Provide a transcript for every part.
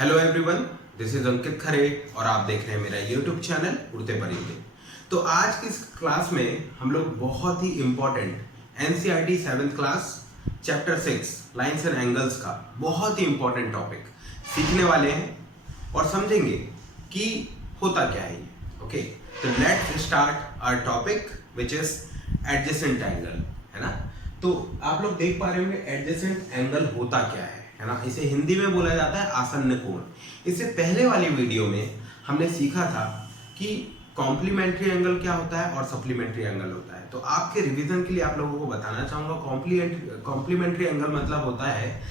Hello everyone, this is अंकित खरे और आप देख रहे हैं मेरा यूट्यूब चैनल उड़ते परिंदे। तो आज की इस क्लास में हम लोग बहुत ही important NCERT 7th class chapter 6 lines and angles का बहुत ही इम्पोर्टेंट टॉपिक सीखने वाले हैं और समझेंगे कि होता क्या है। ओके, तो let's start our topic which is adjacent angle, है ना। तो आप लोग देख पा रहे होंगे एडजेसेंट एंगल होता क्या है ना। इसे हिंदी में बोला जाता है आसन्न कोण। इससे पहले वाली वीडियो में हमने सीखा था कि कॉम्प्लीमेंट्री एंगल क्या होता है और सप्लीमेंट्री एंगल होता है। तो आपके रिवीजन के लिए आप लोगों को बताना चाहूंगा कॉम्प्लीमेंट्री एंगल मतलब होता है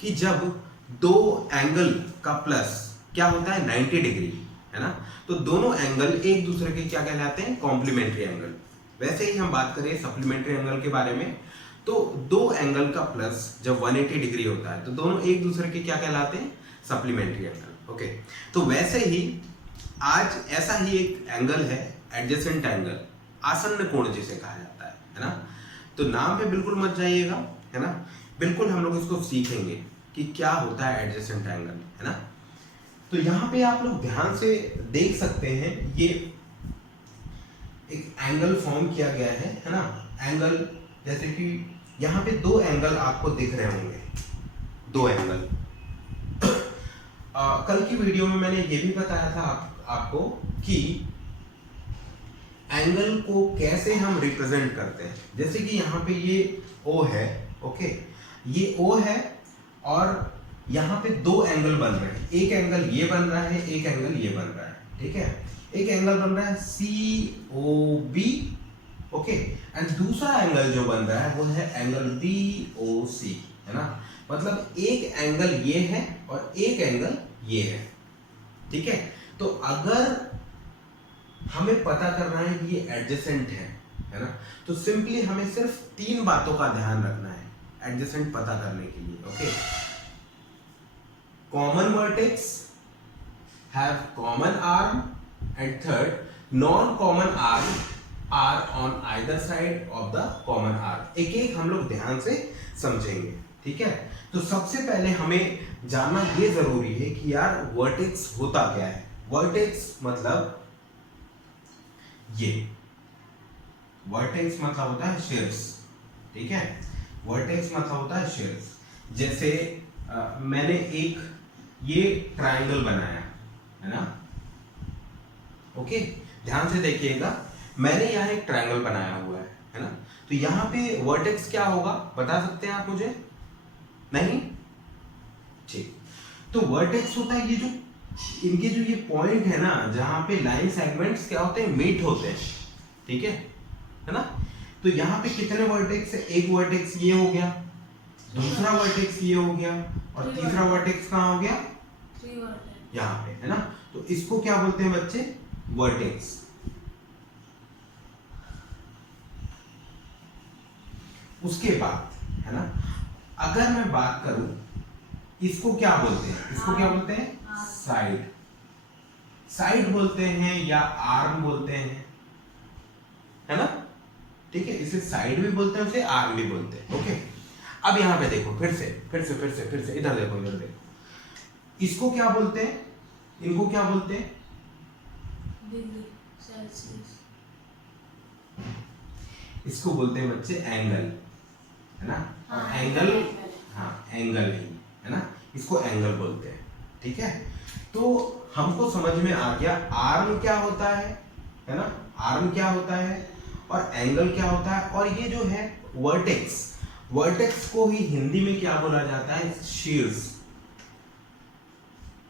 कि जब दो एंगल का प्लस क्या होता है 90 डिग्री, है ना। तो दोनों एंगल एक दूसरे के क्या कहलाते हैं, कॉम्प्लीमेंट्री एंगल। वैसे ही हम बात करें सप्लीमेंट्री एंगल के बारे में, तो दो एंगल का प्लस जब 180 डिग्री होता है तो दोनों एक दूसरे के क्या कहलाते हैं, सप्लीमेंट्री एंगल। ओके, तो वैसे ही आज ऐसा ही एक एंगल है एडजेसेंट एंगल, आसन्न कोण जिसे कहा जाता है ना। तो नाम पे बिल्कुल मत जाइएगा, है ना। बिल्कुल हम लोग इसको सीखेंगे कि क्या होता है एडजेसेंट एंगल, है ना। तो यहाँ पे आप लोग ध्यान से देख सकते हैं, ये एक एंगल फॉर्म किया गया है ना। एंगल जैसे कि यहाँ पे दो एंगल आपको दिख रहे होंगे, दो एंगल। कल की वीडियो में मैंने ये भी बताया था आपको कि एंगल को कैसे हम रिप्रेजेंट करते हैं। जैसे कि यहाँ पे ये O है, ओके, ये O है और यहाँ पे दो एंगल बन रहे हैं। एक एंगल ये बन रहा है, एक एंगल ये बन रहा है, ठीक है। एक एंगल बन रहा है COB, ओके, एंड दूसरा एंगल जो बन रहा है वो है एंगल BOC, है ना। मतलब एक एंगल ये है और एक एंगल ये है, ठीक है। तो अगर हमें पता करना है कि ये एडजेसेंट है ना, तो सिंपली हमें सिर्फ तीन बातों का ध्यान रखना है एडजेसेंट पता करने के लिए। Okay, common vertex, have common arm, and third non common arm are on either side of the common arm. एक एक हम लोग ध्यान से समझेंगे, ठीक है। तो सबसे पहले हमें जानना ये जरूरी है कि यार वर्टेक्स होता क्या है। वर्टेक्स मतलब ये, वर्टेक्स मतलब होता है शीर्ष, ठीक है। वर्टेक्स मतलब होता है शीर्ष। जैसे मैंने एक ये ट्रायंगल बनाया है ना, ओके, ध्यान से देखिएगा। मैंने यहाँ एक ट्रायंगल बनाया हुआ है ना। तो यहाँ पे वर्टेक्स क्या होगा बता सकते हैं आप मुझे? नहीं, ठीक। तो वर्टेक्स होता है ये जो इनके जो ये पॉइंट है ना, जहां पे लाइन सेगमेंट्स क्या होते हैं, मीट होते हैं, ठीक है ना। तो यहाँ पे कितने वर्टेक्स है? एक वर्टेक्स ये हो गया, दूसरा वर्टेक्स ये हो गया और तीसरा वर्टेक्स कहाँ हो गया, यहाँ पे, है ना। तो इसको क्या बोलते हैं बच्चे, वर्टेक्स। उसके बाद, है ना, अगर मैं बात करूं इसको क्या बोलते हैं, इसको क्या बोलते हैं, साइड। साइड बोलते हैं या आर्म बोलते हैं, है ना, ठीक है। इसे साइड भी बोलते हैं, इसे आर्म भी बोलते हैं, ओके। अब यहां पे देखो, फिर से इधर देखो, इधर देखो। इसको क्या बोलते हैं, इनको क्या बोलते हैं, इसको बोलते हैं बच्चे एंगल, है ना। और एंगल, हाँ एंगल ही, है ना, इसको एंगल बोलते हैं, ठीक है। तो हमको समझ में आ गया आर्म क्या होता है ना, आर्म क्या होता है और एंगल क्या होता है। और ये जो है वर्टेक्स, वर्टेक्स को ही हिंदी में क्या बोला जाता है, शीर्ष।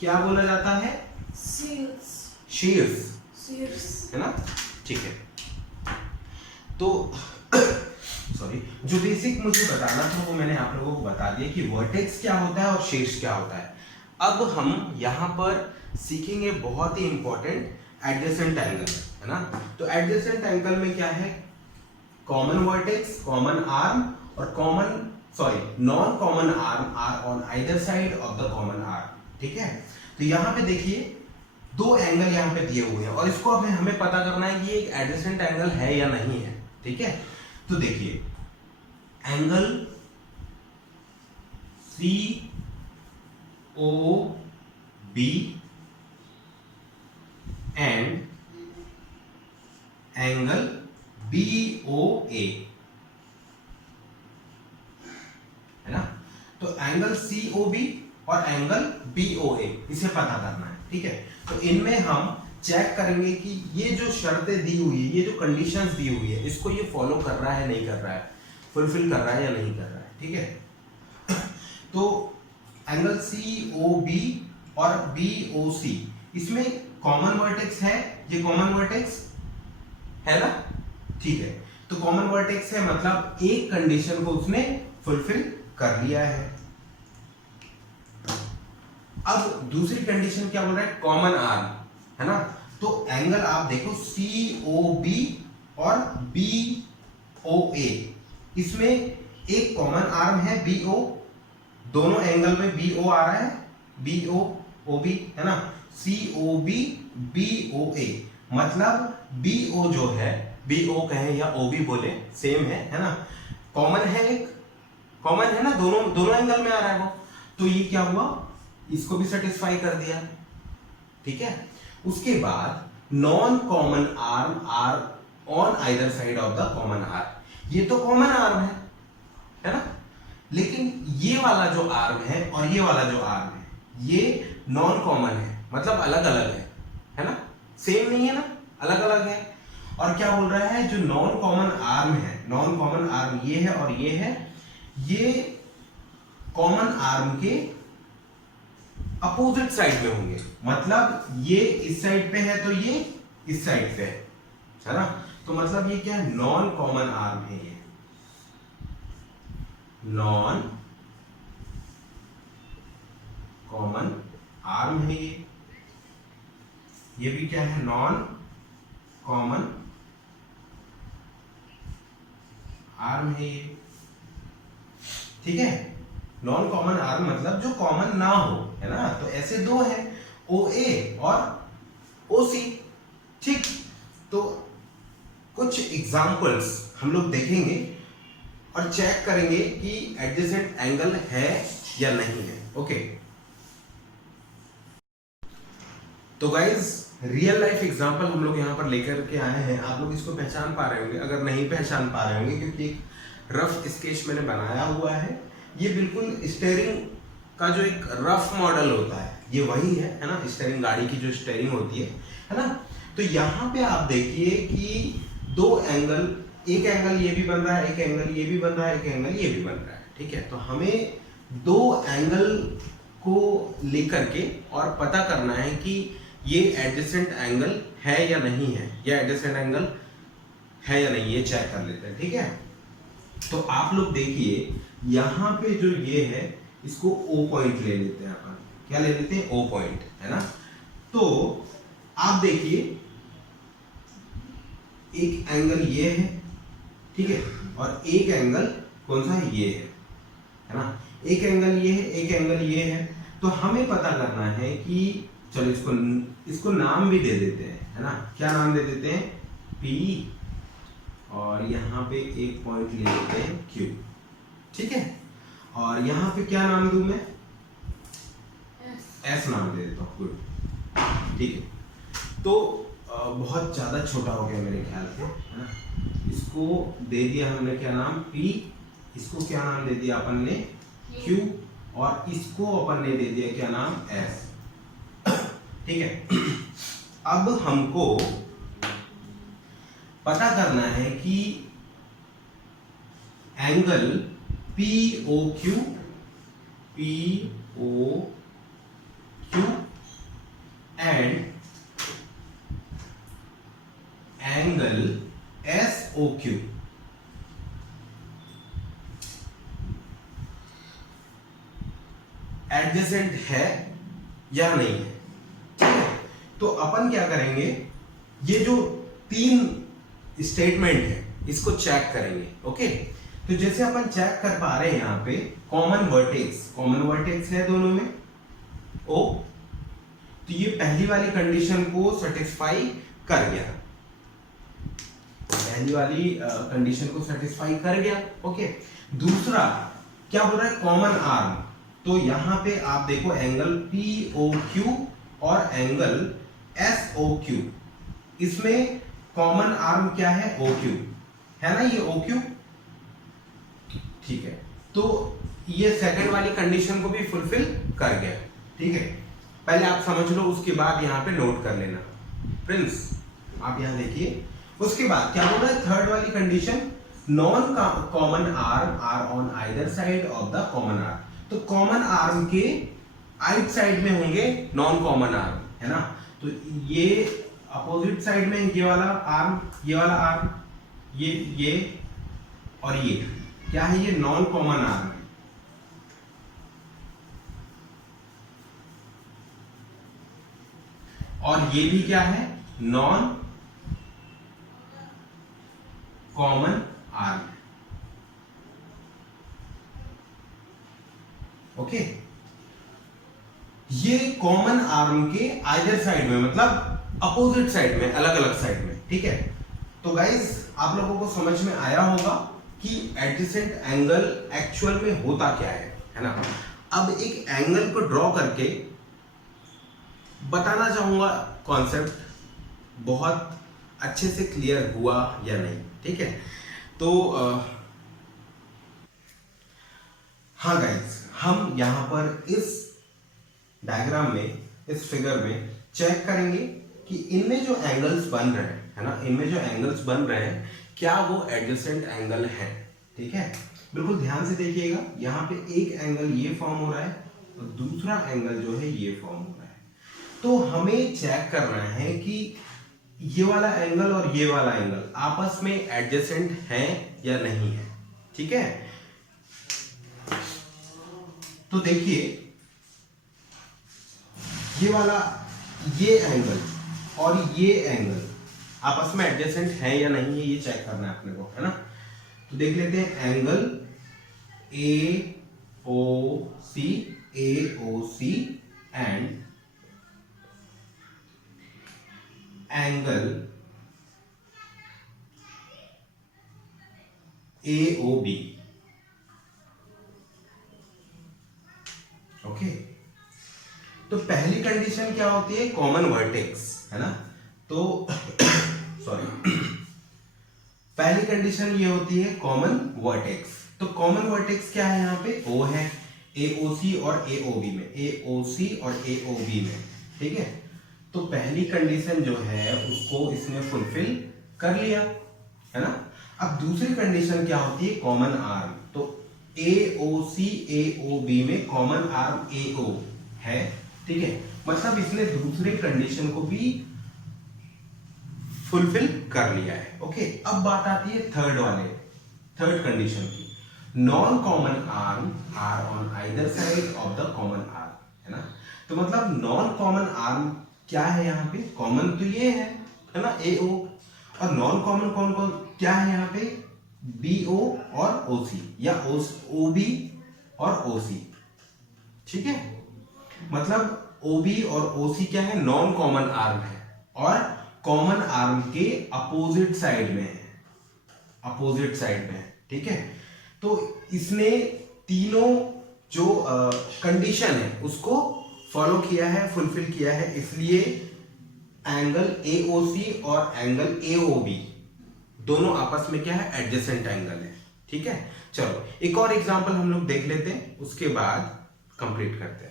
क्या बोला जाता है, शीर्ष, है ना, ठीक है। तो सॉरी, जो बेसिक मुझे बताना था वो मैंने आप लोगों को बता दिया कि वर्टेक्स क्या होता है और शीर्ष क्या होता है। अब हम यहाँ पर सीखेंगे बहुत ही इंपॉर्टेंट एडजेसेंट एंगल, है ना। तो एडजेसेंट एंगल में क्या है, कॉमन वर्टेक्स, कॉमन आर्म और non common arm are on either side of the common arm, ठीक है। तो यहाँ पे देखिए दो एंगल यहाँ पे दिए हुए हैं और इसको हमें पता करना है कि एक एडजेसेंट एंगल है या नहीं है, ठीक है। तो देखिए angle COB B and angle BOA, है ना। तो एंगल COB और एंगल BOA इसे पता करना है, ठीक है। तो इनमें हम चेक करेंगे कि ये जो शर्तें दी हुई है, ये जो कंडीशंस दी हुई है, इसको ये फॉलो कर रहा है नहीं कर रहा है, फुलफिल कर रहा है या नहीं कर रहा है, ठीक है। तो एंगल COB और BOC, इसमें कॉमन वर्टेक्स है, ये कॉमन वर्टेक्स है ना, ठीक है। तो कॉमन वर्टेक्स है मतलब एक कंडीशन को उसने फुलफिल कर लिया है। अब दूसरी कंडीशन क्या बोल रहा है, कॉमन आर्म, है ना। तो एंगल आप देखो COB और BOA, इसमें एक कॉमन आर्म है BO, दोनों एंगल में BO आ रहा है, BOB, है ना। COB BOA मतलब BO जो है, BO कहें या OB बोले, सेम है ना, कॉमन है, एक कॉमन है ना, दोनों एंगल में आ रहा है वो। तो ये क्या हुआ, इसको भी सेटिस्फाई कर दिया, ठीक है। उसके बाद non common arm are on either side of the common arm, ये तो कॉमन आर्म है ना, लेकिन ये वाला जो आर्म है और ये वाला जो आर्म है, ये नॉन कॉमन है, मतलब अलग अलग है ना, सेम नहीं है ना, अलग अलग है। और क्या बोल रहा है, जो नॉन कॉमन आर्म है, नॉन कॉमन आर्म ये है और ये है, ये कॉमन आर्म के अपोजिट साइड में होंगे, मतलब ये इस साइड पे है तो ये इस साइड पे है ना। तो मतलब ये क्या है, नॉन कॉमन आर्म है, ये नॉन कॉमन आर्म है, ये भी क्या है, नॉन कॉमन आर्म है ये, ठीक है। नॉन कॉमन आर्म मतलब जो कॉमन ना हो, है ना। तो ऐसे दो हैं, OA और OC, ठीक। तो कुछ एग्जांपल्स हम लोग देखेंगे और चेक करेंगे कि एडजेसेंट एंगल है या नहीं है, ओके। तो गाइज रियल लाइफ एग्जांपल हम लोग यहाँ पर लेकर के आए हैं, आप लोग इसको पहचान पा रहे होंगे, अगर नहीं पहचान पा रहे होंगे क्योंकि एक रफ स्केच मैंने बनाया हुआ है, ये बिल्कुल स्टीयरिंग का जो एक रफ मॉडल होता है, ये वही है ना, स्टीयरिंग गाड़ी की जो स्टीयरिंग होती है ना। तो यहाँ पे आप देखिए कि दो एंगल, एक एंगल ये भी बन रहा है, एक एंगल ये भी बन रहा है, एक एंगल ये भी बन रहा है, ठीक है। तो हमें दो एंगल को लेकर के और पता करना है कि ये एडजेसेंट एंगल है या नहीं है, या एडजेसेंट एंगल है या नहीं, ये चेक कर लेते हैं, ठीक है। तो आप लोग देखिए यहाँ पे जो ये है, इसको O पॉइंट ले लेते हैं अपन, क्या ले लेते हैं, O पॉइंट, है ना। तो आप देखिए एक एंगल ये है, ठीक है, और एक एंगल कौन सा है, ये है ना। एक एंगल ये है, एक एंगल ये है। तो हमें पता करना है कि चलो इसको नाम भी दे देते हैं, है ना। क्या नाम दे देते हैं, P, और यहाँ पे एक पॉइंट ले लेते हैं Q, ठीक है। और यहाँ पे क्या नाम दूं मैं, S नाम दे देता हूँ, गुड, ठीक है। तो बहुत ज्यादा छोटा हो गया मेरे ख्याल से, है ना। इसको दे दिया हमने क्या नाम, P, इसको क्या नाम दे दिया अपन ने, Q, और इसको अपन ने दे दिया क्या नाम, S, ठीक है। अब हमको पता करना है कि angle POQ and angle SOQ adjacent है या नहीं है, ठीक है। तो अपन क्या करेंगे, ये जो तीन स्टेटमेंट है इसको चेक करेंगे, ओके। तो जैसे अपन चेक कर पा रहे हैं यहाँ पे कॉमन वर्टेक्स है दोनों में O, तो ये पहली वाली कंडीशन को सेटिस्फाई कर गया, पहली वाली कंडीशन को सेटिस्फाई कर गया, ओके। दूसरा क्या बोल रहा है, कॉमन आर्म, तो यहां पे आप देखो एंगल POQ और एंगल SOQ, इसमें कॉमन आर्म क्या है? OQ है ना, ये OQ। ठीक है, तो ये सेकंड वाली कंडीशन को भी फुलफिल कर गया। ठीक है, पहले आप समझ लो, उसके बाद यहाँ पे नोट कर लेना फ्रेंड्स। आप यहाँ देखिए, उसके बाद क्या बोल रहा है? थर्ड वाली condition, non common arm are on either side of the common arm. तो कॉमन आर्म के आइट साइड में होंगे नॉन कॉमन आर्म, है ना। तो ये अपोजिट साइड में ये वाला आर्म, ये वाला आर्म, ये और ये क्या है? ये नॉन कॉमन आर्म है। और ये भी क्या है? Non common arm. ओके, ये कॉमन आर्म के आइदर साइड में, मतलब अपोजिट साइड में, अलग अलग साइड में। ठीक है, तो गाइस आप लोगों को समझ में आया होगा कि एडजेसेंट एंगल एक्चुअल में होता क्या है ना। अब एक एंगल को ड्रॉ करके बताना चाहूंगा, कॉन्सेप्ट बहुत अच्छे से क्लियर हुआ या नहीं। ठीक है, तो हाँ गाइस, हम यहां पर इस डायग्राम में, इस फिगर में चेक करेंगे कि इनमें जो एंगल्स बन रहे हैं, है ना, इनमें जो एंगल्स बन रहे हैं क्या वो एडजेसेंट एंगल है। ठीक है, बिल्कुल ध्यान से देखिएगा, यहाँ पे एक एंगल ये फॉर्म हो रहा है और दूसरा एंगल जो है ये फॉर्म हो रहा है। तो हमें चेक करना है कि ये वाला एंगल और ये वाला एंगल आपस में एडजेसेंट है या नहीं है। ठीक है, तो देखिए ये वाला, ये एंगल और ये एंगल आपस में एडजेसेंट है या नहीं है, ये चेक करना है अपने को, है ना। तो देख लेते हैं, angle AOC and angle AOB। Okay, तो पहली कंडीशन क्या होती है? कॉमन वर्टेक्स, है ना। तो सॉरी, पहली कंडीशन ये होती है कॉमन वर्टेक्स। तो कॉमन वर्टेक्स क्या है? यहाँ पे O है AOC और AOB में, AOC और AOB में। ठीक है, तो पहली कंडीशन जो है उसको इसने फुलफिल कर लिया, है ना। अब दूसरी कंडीशन क्या होती है? Common arm. तो AOC AOB में कॉमन आर्म AO है। ठीक है, मतलब इसने दूसरे कंडीशन को भी फुलफिल कर लिया है। ओके, अब बात आती है थर्ड कंडीशन की, non common arm are on either side of the common arm, है ना। तो मतलब नॉन कॉमन आर्म क्या है यहाँ पे? कॉमन तो ये है ना, AO, और नॉन कॉमन कौन कौन क्या है यहाँ पे? BO और OC, या OB और OC। ठीक है, मतलब OB और OC क्या है? नॉन कॉमन आर्म है और कॉमन आर्म के अपोजिट साइड में है, अपोजिट साइड में है। ठीक है, तो इसने तीनों जो कंडीशन है उसको फॉलो किया है, फुलफिल किया है, इसलिए एंगल AOC और एंगल AOB दोनों आपस में क्या है? एडजेसेंट एंगल है। ठीक है, चलो एक और एग्जांपल हम लोग देख लेते हैं, उसके बाद कंप्लीट करते हैं।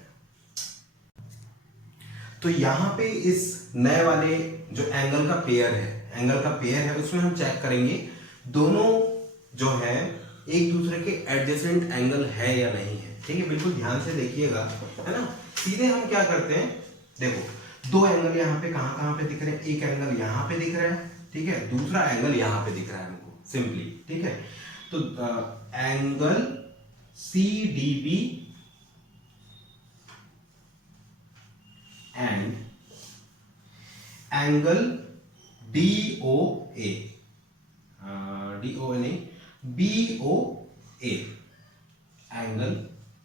तो यहां पे इस नए वाले जो एंगल का पेयर है, उसमें हम चेक करेंगे दोनों जो है एक दूसरे के एडजेसेंट एंगल है या नहीं है। ठीक है, बिल्कुल ध्यान से देखिएगा, है ना। सीधे हम क्या करते हैं, देखो दो एंगल यहाँ पे कहां पे दिख रहे हैं? एक एंगल यहाँ पे दिख रहा है, ठीक है, दूसरा एंगल यहाँ पे दिख रहा है हमको, सिंपली। ठीक है, तो angle CDB and angle DOA, नहीं, BOA, एंगल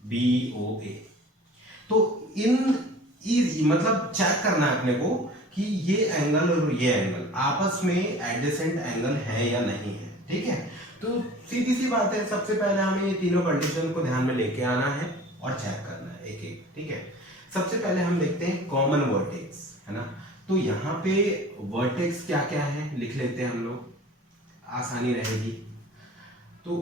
BOA। तो मतलब चेक करना है अपने को कि ये एंगल और ये एंगल आपस में एडजेसेंट एंगल है या नहीं है। ठीक है, तो सीधी सी बात है, सबसे पहले हमें ये तीनों कंडीशन को ध्यान में लेके आना है और चेक करना है एक एक, ठीक है। सबसे पहले हम देखते हैं कॉमन वर्टेक्स, है ना। तो यहाँ पे वर्टेक्स क्या क्या है लिख लेते हैं हम लोग, आसानी रहेगी। तो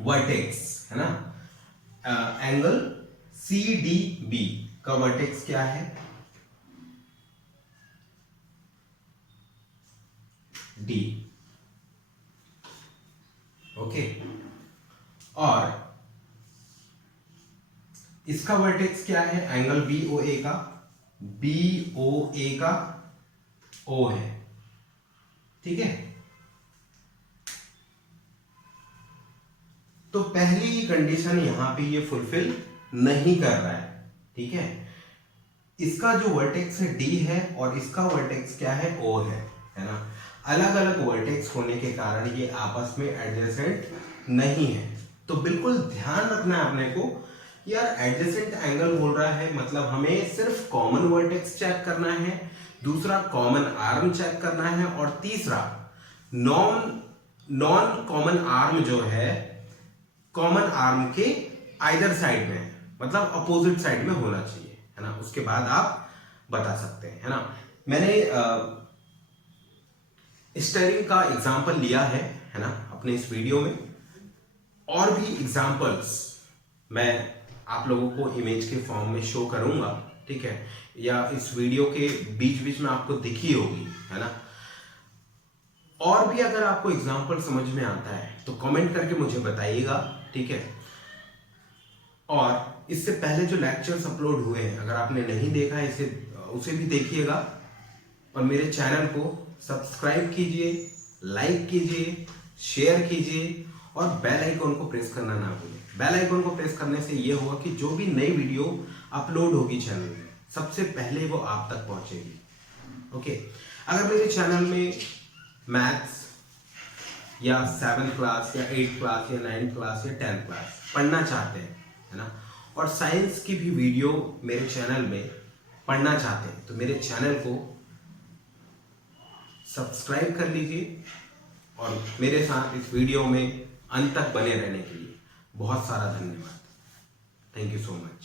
वर्टेक्स है ना, एंगल CDB का वर्टेक्स क्या है, D, ओके। और इसका वर्टेक्स क्या है, एंगल BOA का, BOA का O है, ठीक है। तो पहली कंडीशन यहां पे ये फुलफिल नहीं कर रहा है, ठीक है। इसका जो वर्टेक्स है D है और इसका वर्टेक्स क्या है, O है ना। अलग अलग वर्टेक्स होने के कारण ये आपस में एडजेसेंट नहीं है। तो बिल्कुल ध्यान रखना है अपने को, यार एडजेसेंट एंगल बोल रहा है मतलब हमें सिर्फ कॉमन वर्टेक्स चेक करना है, दूसरा कॉमन आर्म चेक करना है, और तीसरा नॉन कॉमन आर्म जो है कॉमन आर्म के आइदर साइड में, मतलब अपोजिट साइड में होना चाहिए, है ना। उसके बाद आप बता सकते हैं, है ना। मैंने स्टेयरिंग का एग्जांपल लिया है ना, अपने इस वीडियो में। और भी एग्जांपल्स मैं आप लोगों को इमेज के फॉर्म में शो करूंगा, ठीक है, या इस वीडियो के बीच बीच में आपको दिखी होगी, है ना। और भी अगर आपको एग्जांपल समझ में आता है तो कमेंट करके मुझे बताइएगा, ठीक है। और इससे पहले जो लेक्चर्स अपलोड हुए हैं, अगर आपने नहीं देखा है इसे, उसे भी देखिएगा। और मेरे चैनल को सब्सक्राइब कीजिए, लाइक कीजिए, शेयर कीजिए, और बेल आइकन को प्रेस करना ना भूलें। बेल आइकन को प्रेस करने से ये होगा कि जो भी नई वीडियो अपलोड होगी चैनल में, सबसे पहले वो आप तक पहुंचेगी, ओके। अगर मेरे चैनल में मैथ्स या 7th क्लास या 8th क्लास या 9th क्लास या 10th क्लास पढ़ना चाहते हैं, है ना, और साइंस की भी वीडियो मेरे चैनल में पढ़ना चाहते हैं, तो मेरे चैनल को सब्सक्राइब कर लीजिए और मेरे साथ इस वीडियो में अंत तक बने रहने के लिए बहुत सारा धन्यवाद। Thank you so much.